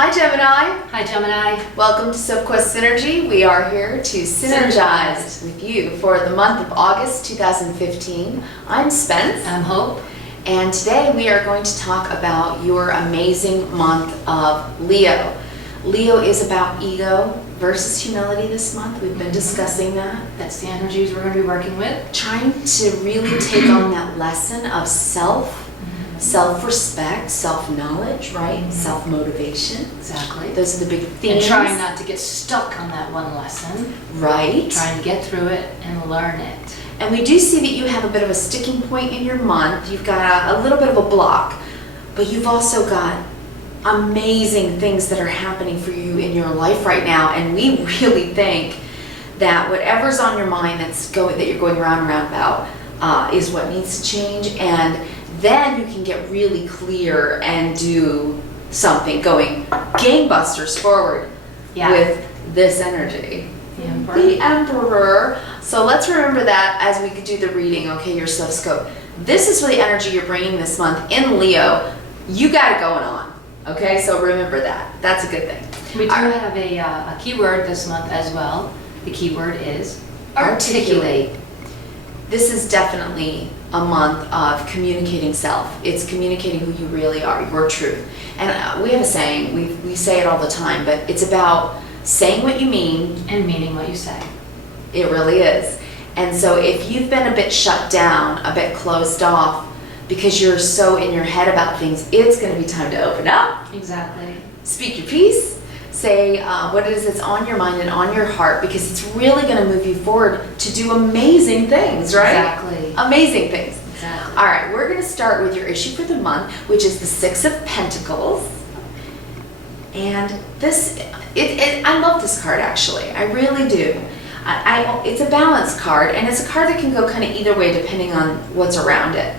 Hi Gemini! Hi Gemini. Welcome to Sophquest Synergy. We are here to synergize with you for the month of August 2015. I'm Spence. I'm Hope. And today we are going to talk about your amazing month of Leo. Leo is about ego versus humility this month. We've been discussing that. That's the energies we're going to be working with. Trying to really take on that lesson of self-respect, self-knowledge, right? Self-motivation. Exactly. Those are the big themes. And trying not to get stuck on that one lesson. Right. Trying to get through it and learn it. And we do see that you have a bit of a sticking point in your month. You've got a little bit of a block, but you've also got amazing things that are happening for you in your life right now. And we really think that whatever's on your mind that you're going round and round about is what needs to change. And then you can get really clear and do something going gangbusters forward with this energy. The Emperor. So let's remember that as we do the reading, okay, your Sophscope. This is the energy you're bringing this month in Leo. You got it going on, okay? So remember that. That's a good thing. We do have a keyword this month as well. The keyword is articulate. This is definitely a month of communicating self. It's communicating who you really are, your truth. And we have a saying, we say it all the time, but it's about saying what you mean. And meaning what you say. It really is. And so if you've been a bit shut down, a bit closed off, because you're so in your head about things, it's going to be time to open up. Exactly. Speak your piece. Say what it is that's on your mind and on your heart, because it's really going to move you forward to do amazing things, right? Exactly. Amazing things. Exactly. All right, we're going to start with your issue for the month, which is the Six of Pentacles. And this, I love this card actually. I really do. It's a balance card, and it's a card that can go kind of either way depending on what's around it.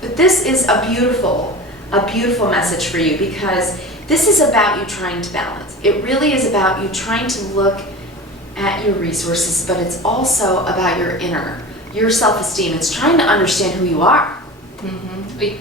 But this is a beautiful message for you, because this is about you trying to balance. It really is about you trying to look at your resources, but it's also about your self-esteem. It's trying to understand who you are.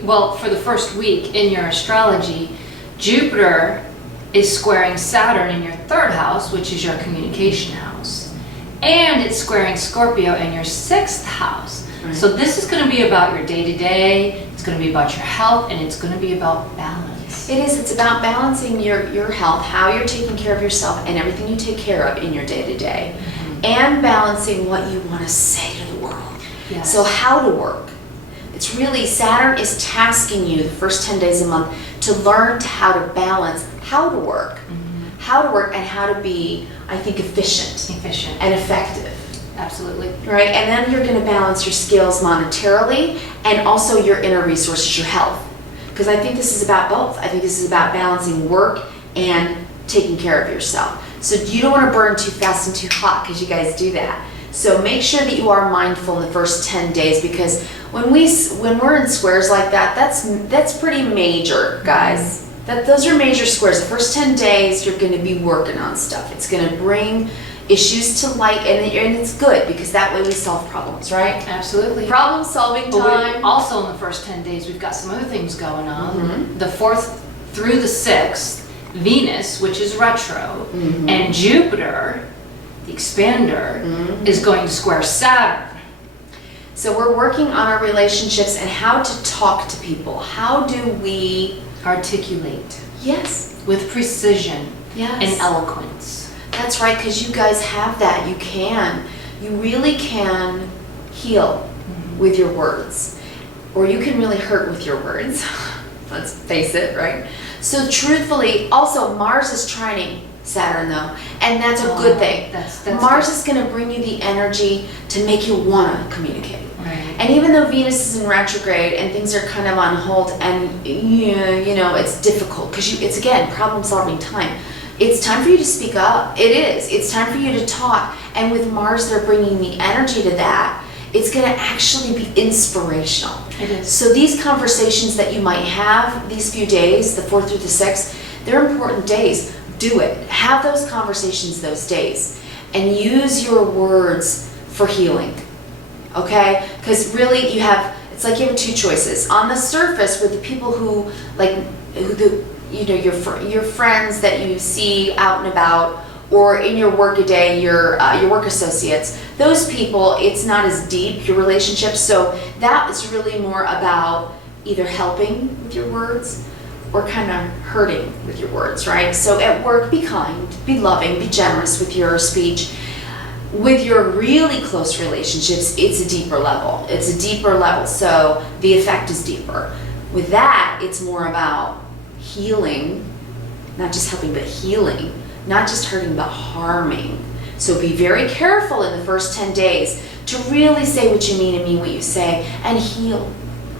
Well, for the first week in your astrology, Jupiter is squaring Saturn in your third house, which is your communication house. And it's squaring Scorpio in your sixth house. Right. So this is going to be about your day-to-day, it's going to be about your health, and it's going to be about balance. It is. It's about balancing your health, how you're taking care of yourself and everything you take care of in your day-to-day, and balancing what you want to say to the world. Yes. So how to work. It's really, Saturn is tasking you the first 10 days a month to learn how to balance how to work. How to work and how to be, I think, efficient and effective. Absolutely. Right? And then you're going to balance your skills monetarily and also your inner resources, your health. Because I think this is about both. I think this is about balancing work and taking care of yourself. So you don't want to burn too fast and too hot, because you guys do that. So make sure that you are mindful in the first 10 days, because when we're in squares like that, that's pretty major, guys. Those are major squares. The first 10 days, you're going to be working on stuff. It's going to bring issues to light, and it's good, because that way we solve problems, right? Absolutely. Problem solving time. Also in the first 10 days, we've got some other things going on. The 4th through the 6th, Venus, which is retro, and Jupiter, the expander, is going to square Saturn. So we're working on our relationships and how to talk to people. How do we articulate? Yes. With precision. Yes. And eloquence. That's right, because you guys have that. You really can heal with your words, or you can really hurt with your words. Let's face it, right? So truthfully, also Mars is trining Saturn though, and that's a good thing. That's Mars good. is going to bring you the energy to make you want to communicate. Right. And even though Venus is in retrograde and things are kind of on hold, and you know it's difficult, because it's again problem solving time. It's time for you to speak up. It is. It's time for you to talk. And with Mars, they're bringing the energy to that. It's going to actually be inspirational. It is. So these conversations that you might have these few days, the 4th through the 6th, they're important days. Do it. Have those conversations those days. And use your words for healing. Okay? Because really it's like you have two choices. On the surface, with the people who your friends that you see out and about, or in your work a day, your work associates, those people, it's not as deep, your relationship. So that is really more about either helping with your words or kind of hurting with your words, right? So at work, be kind, be loving, be generous with your speech. With your really close relationships, it's a deeper level. It's a deeper level, so the effect is deeper. With that, it's more about healing, not just helping, but healing. Not just hurting, but harming. So be very careful in the first 10 days to really say what you mean and mean what you say, and heal,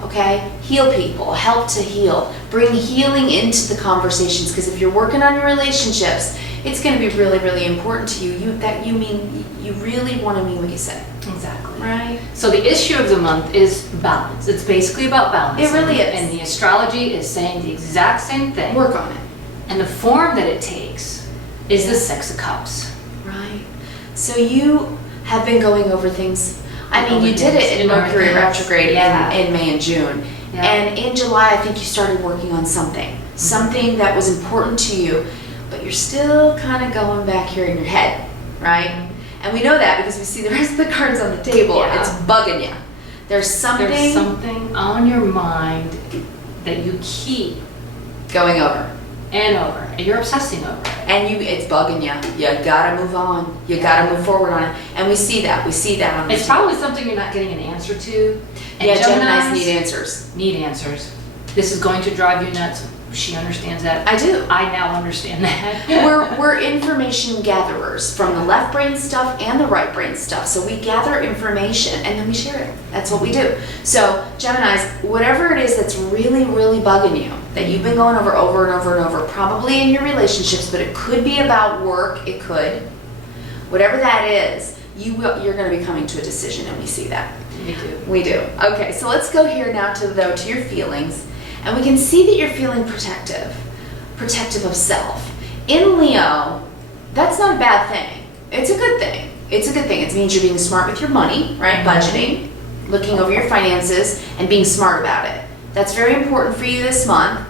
okay? Heal people, help to heal. Bring healing into the conversations, because if you're working on your relationships, it's going to be really, really important to you. You really want to mean what you say. Exactly. Right? So the issue of the month is balance. It's basically about balance. It really is. And the astrology is saying the exact same thing. Work on it. And the form that it takes is the Six of Cups. Right. So you have been going over things. I mean, you did it in Mercury retrograde in May and June. Yeah. And in July, I think you started working on something that was important to you, but you're still kind of going back here in your head, right? And we know that because we see the rest of the cards on the table. Yeah. It's bugging you. There's something on your mind that you keep going over. And you're obsessing over it. And it's bugging you. You gotta move on. You gotta move forward on it. And we see that. On it's probably something you're not getting an answer to. And Geminis need answers. Need answers. This is going to drive you nuts. She understands that. I do. I now understand that. We're information gatherers from the left brain stuff and the right brain stuff. So we gather information and then we share it. That's what we do. So Geminis, whatever it is that's really, really bugging you, that you've been going over and over, probably in your relationships, but it could be about work, it could. Whatever that is, you're going to be coming to a decision, and we see that. We do. Okay, so let's go here now to your feelings. And we can see that you're feeling protective of self. In Leo, that's not a bad thing. It's a good thing. It means you're being smart with your money, right? Budgeting, looking over your finances, and being smart about it. That's very important for you this month.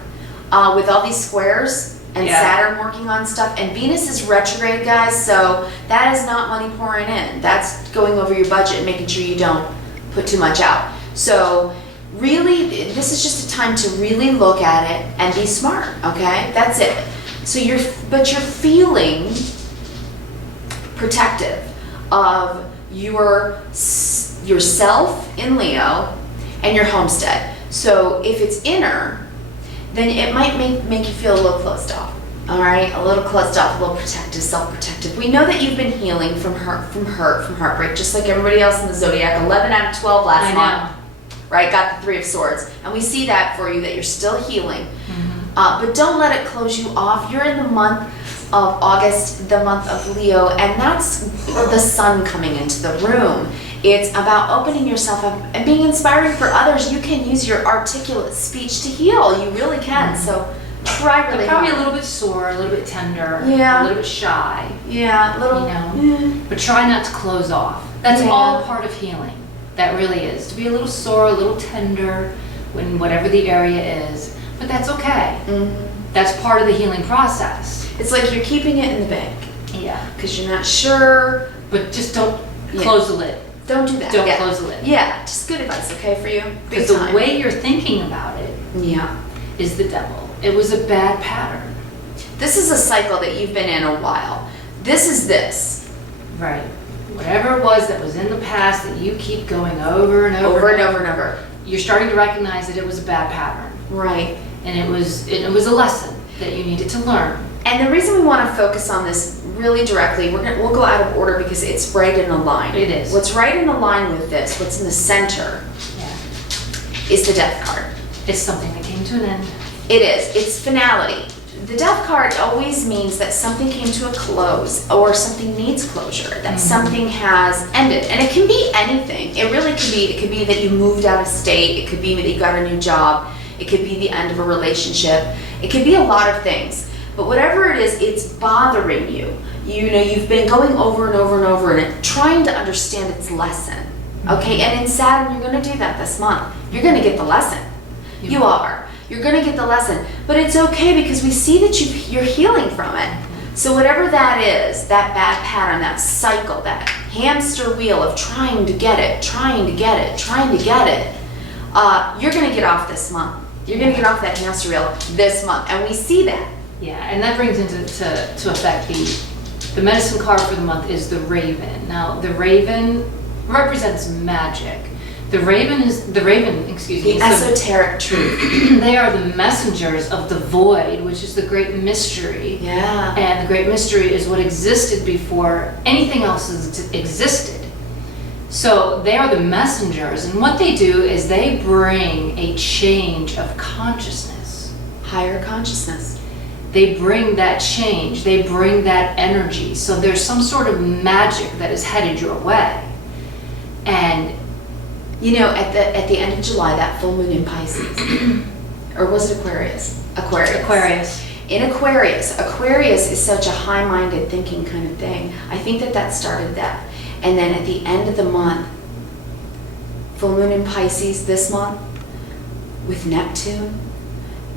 With all these squares and Saturn working on stuff, and Venus is retrograde, guys, so that is not money pouring in. That's going over your budget and making sure you don't put too much out. So really, this is just a time to really look at it and be smart, okay? That's it. So you're feeling protective of yourself in Leo and your homestead. So if it's inner, then it might make you feel a little closed off, all right? A little closed off, a little protective, self-protective. We know that you've been healing from hurt, from heartbreak, just like everybody else in the zodiac. 11 out of 12 last month. Right, got the 3 of Swords. And we see that for you, that you're still healing. But don't let it close you off. You're in the month of August, the month of Leo, and that's the sun coming into the room. It's about opening yourself up and being inspiring for others. You can use your articulate speech to heal. You really can. So try really hard. Probably a little bit sore, a little bit tender, yeah, a little bit shy. Yeah, a little. But try not to close off. That's all part of healing. That really is. To be a little sore, a little tender, when whatever the area is. But that's okay. That's part of the healing process. It's like you're keeping it in the bank. Yeah. Because you're not sure. But just don't close the lid. Don't do that. Don't close the lid. Yeah, just good advice, okay, for you? Because the way you're thinking about it is the devil. It was a bad pattern. This is a cycle that you've been in a while. This is this. Right. Whatever it was that was in the past that you keep going over and over. You're starting to recognize that it was a bad pattern. Right. And it was a lesson that you needed to learn. And the reason we want to focus on this really directly, we'll go out of order because it's right in a line. It is. What's right in a line with this, what's in the center, is the Death card. It's something that came to an end. It is. It's finality. The Death card always means that something came to a close or something needs closure, that something has ended. And it can be anything. It really could be. It could be that you moved out of state. It could be that you got a new job. It could be the end of a relationship. It could be a lot of things. But whatever it is, it's bothering you. You know, you've been going over and over and trying to understand its lesson. Okay, and in Saturn, you're going to do that this month. You're going to get the lesson. You are. You're going to get the lesson. But it's okay because we see that you're healing from it. So whatever that is, that bad pattern, that cycle, that hamster wheel of trying to get it, you're going to get off this month. You're going to get off that hamster wheel this month. And we see that. Yeah, and that brings into to effect the medicine card for the month is the Raven. Now, the Raven represents magic. The Raven, excuse me. The esoteric truth. They are the messengers of the void, which is the great mystery. Yeah. And the great mystery is what existed before anything else existed. So they are the messengers, and what they do is they bring a change of consciousness. Higher consciousness. They bring that change, they bring that energy. So there's some sort of magic that is headed your way. And you know, at the end of July, that full moon in Pisces, or was it Aquarius? Aquarius. In Aquarius is such a high-minded thinking kind of thing. I think that started that. And then at the end of the month, full moon in Pisces this month with Neptune.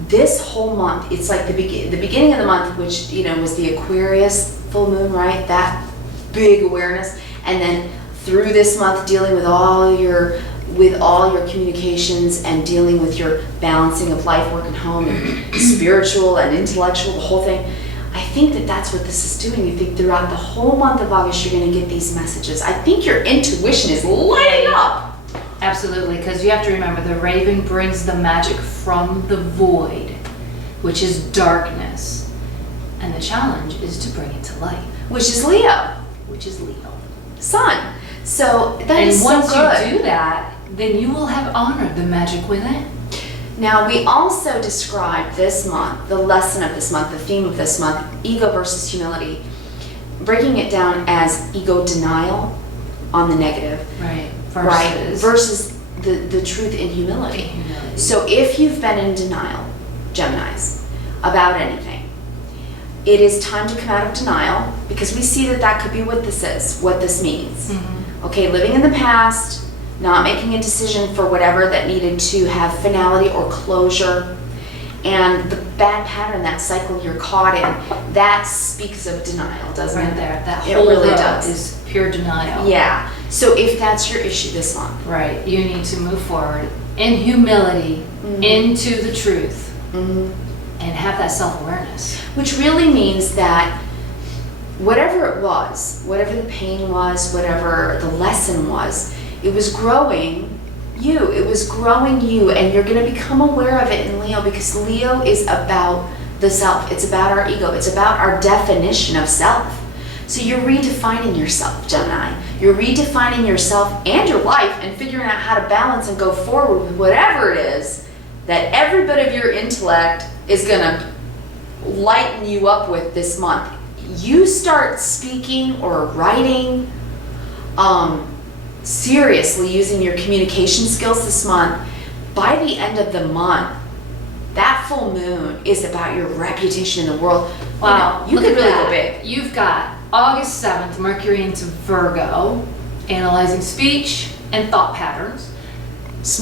This whole month, it's like the beginning of the month, which, you know, was the Aquarius full moon, right? That big awareness. And then through this month, dealing with all your communications and dealing with your balancing of life, work, and home, and spiritual and intellectual, the whole thing. I think that's what this is doing. You think throughout the whole month of August, you're going to get these messages. I think your intuition is lighting up. absolutely, because you have to remember the Raven brings the magic from the void, which is darkness. And the challenge is to bring it to light. Which is Leo. Sun. So that is so good. And once you do that, then you will have honored the magic within. Now, we also described this month, the lesson of this month, the theme of this month, ego versus humility, breaking it down as ego denial on the negative. Right. Versus the truth in humility. So if you've been in denial, Geminis, about anything, it is time to come out of denial, because we see that could be what this is, what this means. Mm-hmm. Okay, living in the past, not making a decision for whatever that needed to have finality or closure, and the bad pattern, that cycle you're caught in, that speaks of denial, doesn't it? Right there. That It whole really row does. is pure denial. Yeah. So if that's your issue this month. Right. You need to move forward in humility into the truth and have that self-awareness. Which really means that whatever it was, whatever the pain was, whatever the lesson was, it was growing you. It was growing you, and you're going to become aware of it in Leo, because Leo is about the self. It's about our ego. It's about our definition of self. So you're redefining yourself, Gemini. You're redefining yourself and your life and figuring out how to balance and go forward with whatever it is that every bit of your intellect is going to lighten you up with this month. You start speaking or writing, seriously using your communication skills this month. By the end of the month, that full moon is about your reputation in the world. Wow, you could really go big. You've got August 7th, Mercury into Virgo, analyzing speech and thought patterns.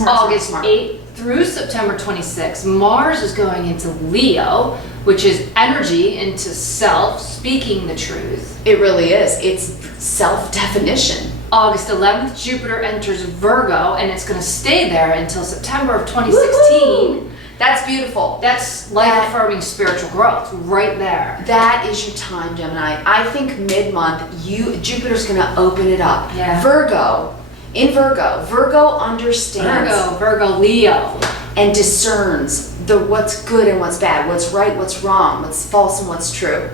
August 8th through September 26th, Mars is going into Leo, which is energy into self, speaking the truth. It really is. It's self-definition. August 11th, Jupiter enters Virgo, and it's going to stay there until September of 2016. Woo-hoo! That's beautiful. That's life-affirming spiritual growth right there. That is your time, Gemini. I think mid-month, Jupiter's going to open it up. Yeah. Virgo understands. Virgo, Leo. And discerns what's good and what's bad, what's right, what's wrong, what's false and what's true.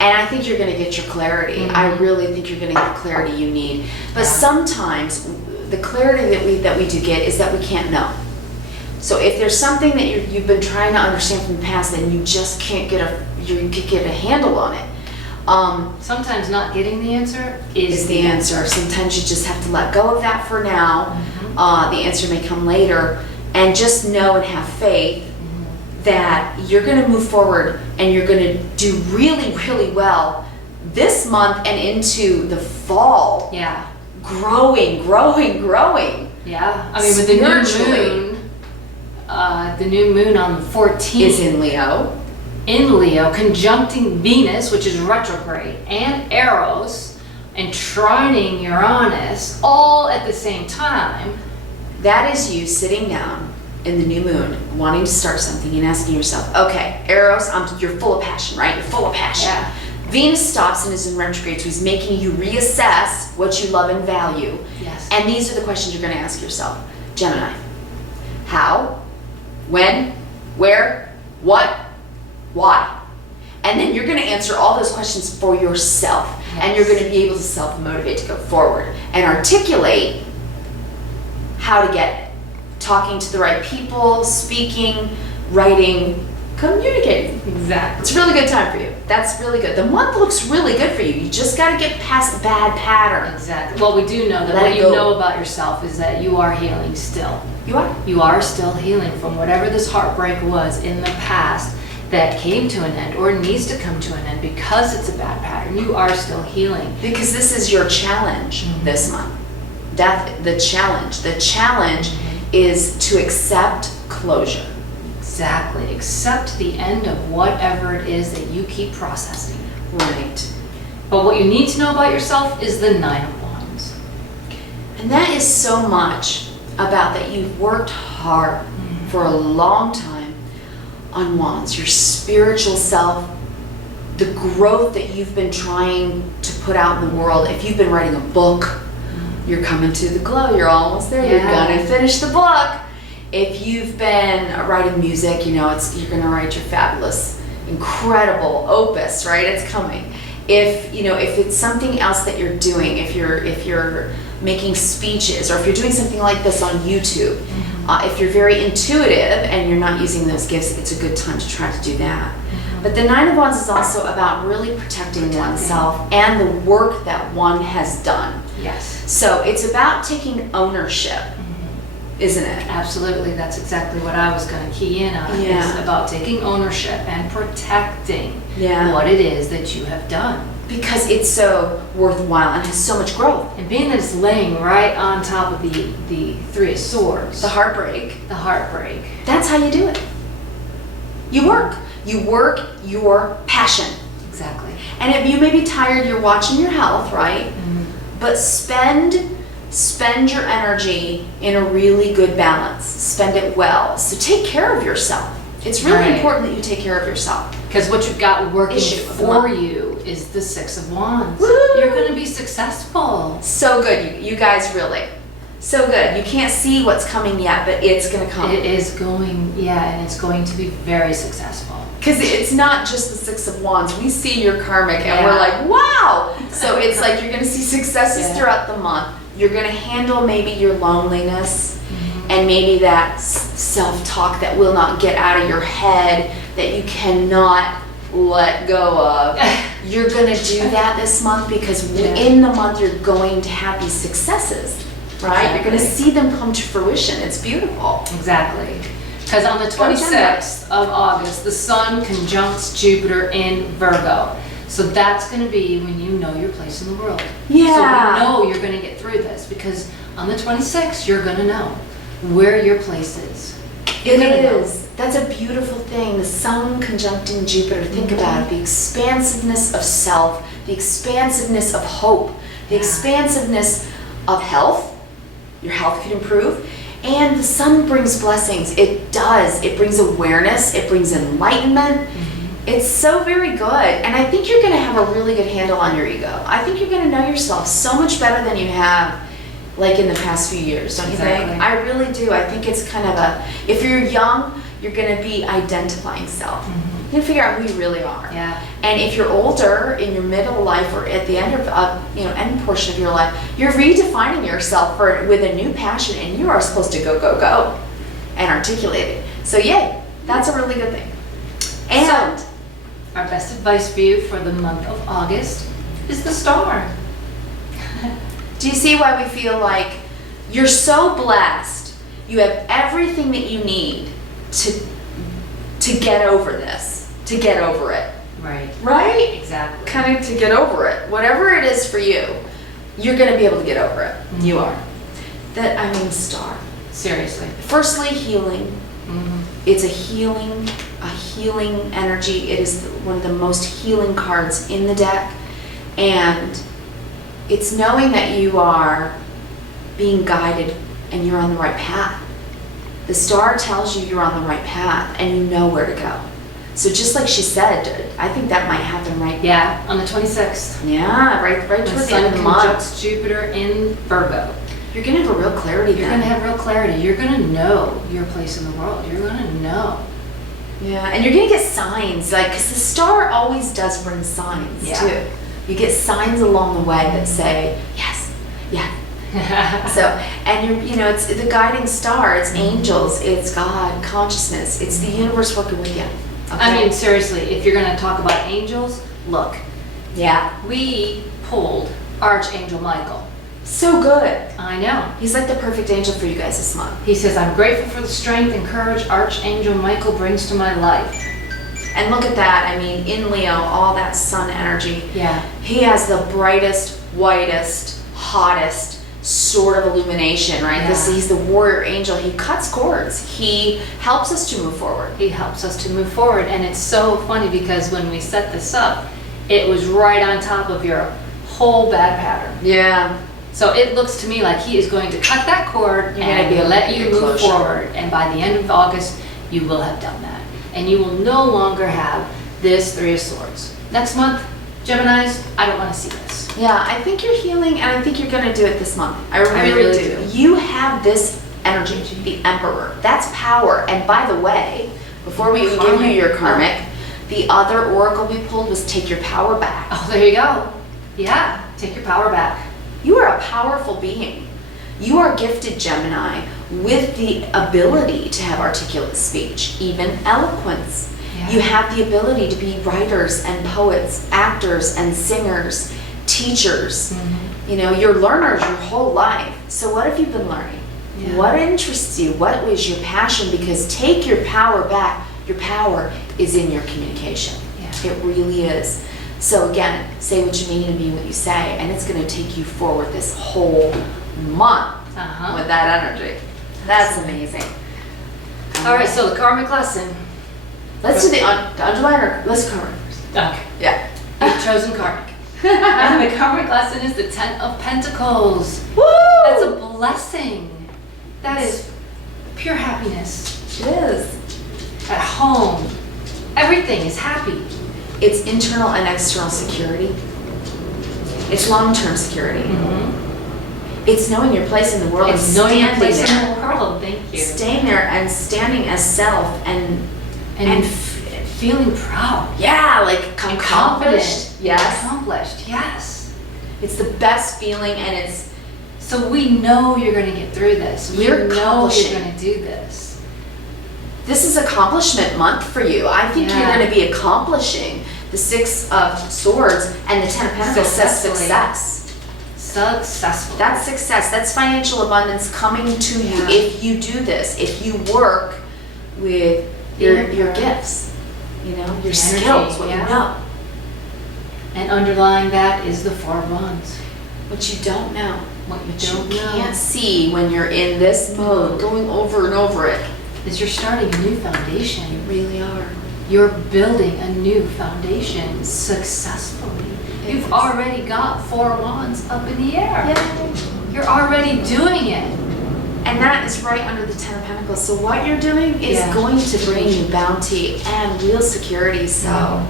And I think you're going to get your clarity. I really think you're going to get the clarity you need. But sometimes the clarity that we do get is that we can't know. So if there's something that you've been trying to understand from the past, then you just can't get a handle on it. Sometimes not getting the answer is the answer. Sometimes you just have to let go of that for now. The answer may come later, and just know and have faith that you're going to move forward and you're going to do really, really well this month and into the fall. Yeah. Growing. Yeah. I mean, with the new moon the new moon on the 14th is in Leo. In Leo, conjuncting Venus, which is retrograde, and Eros, and trining Uranus, all at the same time. That is you sitting down in the new moon, wanting to start something and asking yourself, okay, Eros, you're full of passion, right? You're full of passion. Yeah. Venus stops and is in retrograde, so he's making you reassess what you love and value. Yes. And these are the questions you're going to ask yourself. Gemini, how, when, where, what, why? And then you're going to answer all those questions for yourself. Yes. And you're going to be able to self-motivate to go forward and articulate how to get it. Talking to the right people, speaking, writing, communicating. Exactly. It's a really good time for you. That's really good. The month looks really good for you. You just got to get past the bad patterns. Exactly. Well, we do know that what you know about yourself is that you are healing still. You are? You are still healing from whatever this heartbreak was in the past that came to an end or needs to come to an end because it's a bad pattern. You are still healing. Because this is your challenge this month. The challenge is to accept closure. Exactly. Accept the end of whatever it is that you keep processing. Right. But what you need to know about yourself is the Nine of Wands. And that is so much about that you've worked hard for a long time on Wands, your spiritual self, the growth that you've been trying to put out in the world. If you've been writing a book, you're coming to the glow, you're almost there, you're gonna finish the book. If you've been writing music, you're gonna write your fabulous, incredible opus, right? It's coming. If it's something else that you're doing, if you're making speeches, or if you're doing something like this on YouTube, if you're very intuitive and you're not using those gifts, it's a good time to try to do that. But the Nine of Wands is also about really protecting oneself and the work that one has done. Yes. So it's about taking ownership, isn't it? Absolutely. That's exactly what I was going to key in on. Yeah. It's about taking ownership and protecting what it is that you have done. Because it's so worthwhile and has so much growth. And being that it's laying right on top of the Three of Swords. The heartbreak. The heartbreak. That's how you do it. You work. You work your passion. Exactly. And if you may be tired, you're watching your health, right? But spend your energy in a really good balance. Spend it well. So take care of yourself. It's really important that you take care of yourself. Because what you've got working for you is the Six of Wands. Woo! You're going to be successful. So good, you guys, really. So good. You can't see what's coming yet, but it's going to come. It is going, and it's going to be very successful. Because it's not just the Six of Wands. We see your karmic and we're like, wow! So it's like you're going to see successes throughout the month. You're going to handle maybe your loneliness and maybe that self-talk that will not get out of your head, that you cannot let go of. You're going to do that this month because in the month you're going to have these successes, right? Exactly. You're going to see them come to fruition. It's beautiful. Exactly. Because on the 26th of August, the Sun conjuncts Jupiter in Virgo. So that's going to be when you know your place in the world. Yeah. So we know you're going to get through this because on the 26th, you're going to know where your place is. It is. That's a beautiful thing. The Sun conjuncting Jupiter. Think about it. The expansiveness of self, the expansiveness of hope, the expansiveness of health. Your health could improve. And the Sun brings blessings. It does. It brings awareness. It brings enlightenment. It's so very good. And I think you're going to have a really good handle on your ego. I think you're going to know yourself so much better than you have like in the past few years, don't you think? I really do. I think it's kind of if you're young, you're going to be identifying self. You're going to figure out who you really are. Yeah. And if you're older, in your middle life or at the end of end portion of your life, you're redefining yourself with a new passion, and you are supposed to go and articulate it. So yay, that's a really good thing. And so, our best advice for you for the month of August is the star. Do you see why we feel like you're so blessed? You have everything that you need to get over this, to get over it. Right. Right? Exactly. Kind of to get over it. Whatever it is for you, you're going to be able to get over it. You are. Star. Seriously. Firstly, healing. It's a healing energy. It is one of the most healing cards in the deck. And it's knowing that you are being guided and you're on the right path. The star tells you you're on the right path and you know where to go. So just like she said, I think that might happen right. Yeah, on the 26th. Yeah, right towards the end of the month. Conjuncts Jupiter in Virgo. You're gonna have a real clarity then. You're gonna have real clarity. You're gonna know your place in the world. You're gonna know. Yeah, and you're gonna get signs, like, because the star always does bring signs too. You get signs along the way that say, yes, yeah. So, and it's the guiding star, it's angels, it's God, consciousness, it's the universe working with you. Okay? I mean, seriously, if you're gonna talk about angels, look. Yeah. We pulled Archangel Michael. So good. I know. He's like the perfect angel for you guys this month. He says, I'm grateful for the strength and courage Archangel Michael brings to my life. And look at that. I mean, in Leo, all that sun energy. Yeah. He has the brightest, whitest, hottest sort of illumination, right? Yeah. He's the warrior angel. He cuts cords. He helps us to move forward. He helps us to move forward. And it's so funny because when we set this up, it was right on top of your whole bad pattern. Yeah. So it looks to me like he is going to cut that cord and let you move forward. And by the end of August, you will have done that. And you will no longer have this Three of Swords. Next month, Geminis, I don't want to see this. Yeah, I think you're healing and I think you're going to do it this month. I really do. You have this energy, the Emperor. That's power. And by the way, before we even give you your karmic, the other oracle we pulled was take your power back. Oh, there you go. Yeah, take your power back. You are a powerful being. You are gifted, Gemini, with the ability to have articulate speech, even eloquence. Yeah. You have the ability to be writers and poets, actors and singers, teachers. You're learners your whole life. So what have you been learning? Yeah. What interests you? What is your passion? Because take your power back. Your power is in your communication. Yeah. It really is. So again, say what you mean and mean what you say, and it's going to take you forward this whole month with that energy. That's amazing. All right, so the karmic lesson. Let's do the underliner. Let's do karmic first. Okay. Yeah. You've chosen karmic. And the karmic lesson is the Ten of Pentacles. Woo! That's a blessing. That is pure happiness. It is. At home. Everything is happy. It's internal and external security. It's long-term security. It's knowing your place in the world. It's knowing your place in the world. Thank you. Staying there and standing as self and feeling proud. Yeah, like accomplished. Yes. Accomplished. Yes. It's the best feeling, and it's. So we know you're going to get through this. We know you're going to do this. This is accomplishment month for you. I think you're going to be accomplishing the Six of Swords and the Ten of Pentacles says success. Successful. That's success. That's financial abundance coming to you if you do this. If you work with your gifts, your skills, what you know. And underlying that is the Four of Wands. What you don't know. What you can't see when you're in this mode, going over and over it. Is you're starting a new foundation. You really are. You're building a new foundation successfully. You've already got Four Wands up in the air. Yay. You're already doing it. And that is right under the Ten of Pentacles. So what you're doing is going to bring you bounty and real security. So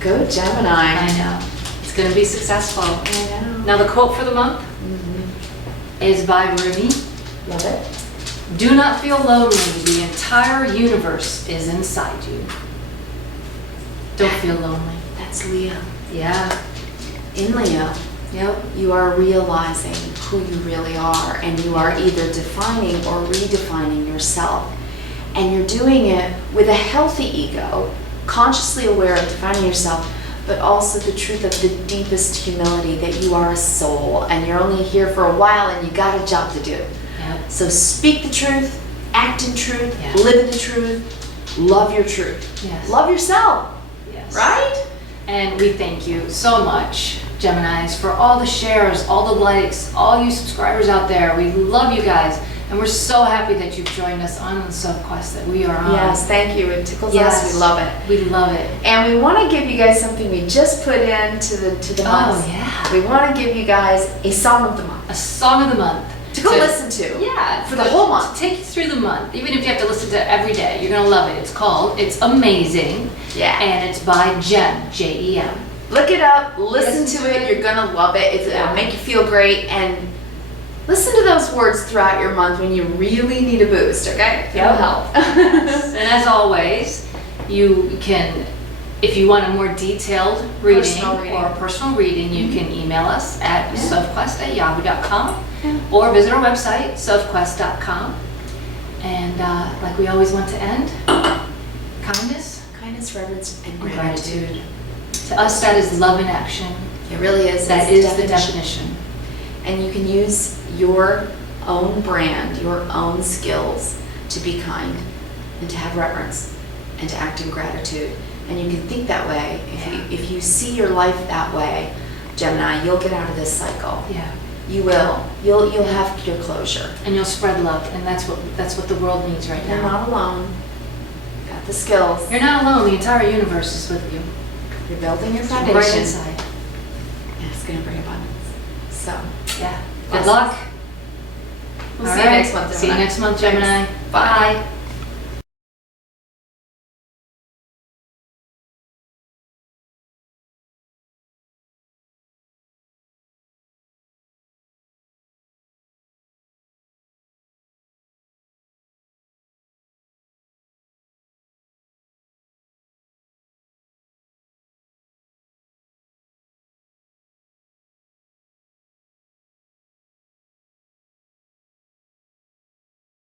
go Gemini. I know. It's going to be successful. I know. Now the quote for the month is by Rumi. Love it. Do not feel lonely. The entire universe is inside you. Don't feel lonely. That's Leo. Yeah. In Leo, you are realizing who you really are, and you are either defining or redefining yourself. And you're doing it with a healthy ego, consciously aware of defining yourself, but also the truth of the deepest humility that you are a soul, and you're only here for a while, and you got a job to do. So speak the truth, act in truth, live in the truth, love your truth. Yes. Love yourself. Yes. Right? And we thank you so much, Geminis, for all the shares, all the likes, all you subscribers out there. We love you guys. And And we're so happy that you've joined us on the Sophquest that we are on. Yes, thank you. It tickles Yes. us. We love it. We love it. And we want to give you guys something we just put into the month. Oh, yeah. We want to give you guys a song of the month A song of the month. to go listen to. Yeah. For the whole month. To take you through the month. Even if you have to listen to it every day, you're going to love it. It's Amazing. Yeah. And it's by Jem, Jem. Look it up, listen Listen to to it. it. You're gonna love it. It'll make you feel great, and listen to those words throughout your month when you really need a boost. Okay? It'll Yep. help. And as always, you can, if you want a more detailed reading, Personal reading. or a personal reading, you can email us at Yeah. sophquest@yahoo.com Yeah. or visit our website, sophquest.com. And like we always want to end, kindness Kindness, reverence, and and gratitude. gratitude. To us, that is love in action. It really is. That It's is the definition. And you can use your own brand, your own skills to be kind and to have reverence and to act in gratitude. And you can think that way. If you see your life that way, Gemini, you'll get out of this cycle. Yeah. You will. You'll have your closure. And you'll spread love, and that's what the world needs right You're now. not alone. You've got the skills. You're not alone. The entire universe is with you. You're building your It's foundation. right inside. And it's going to bring abundance. So, Yeah. Good Awesome. luck. we'll All see you right. next month, See you Gemini. next month, Gemini. Thanks. Bye. Bye.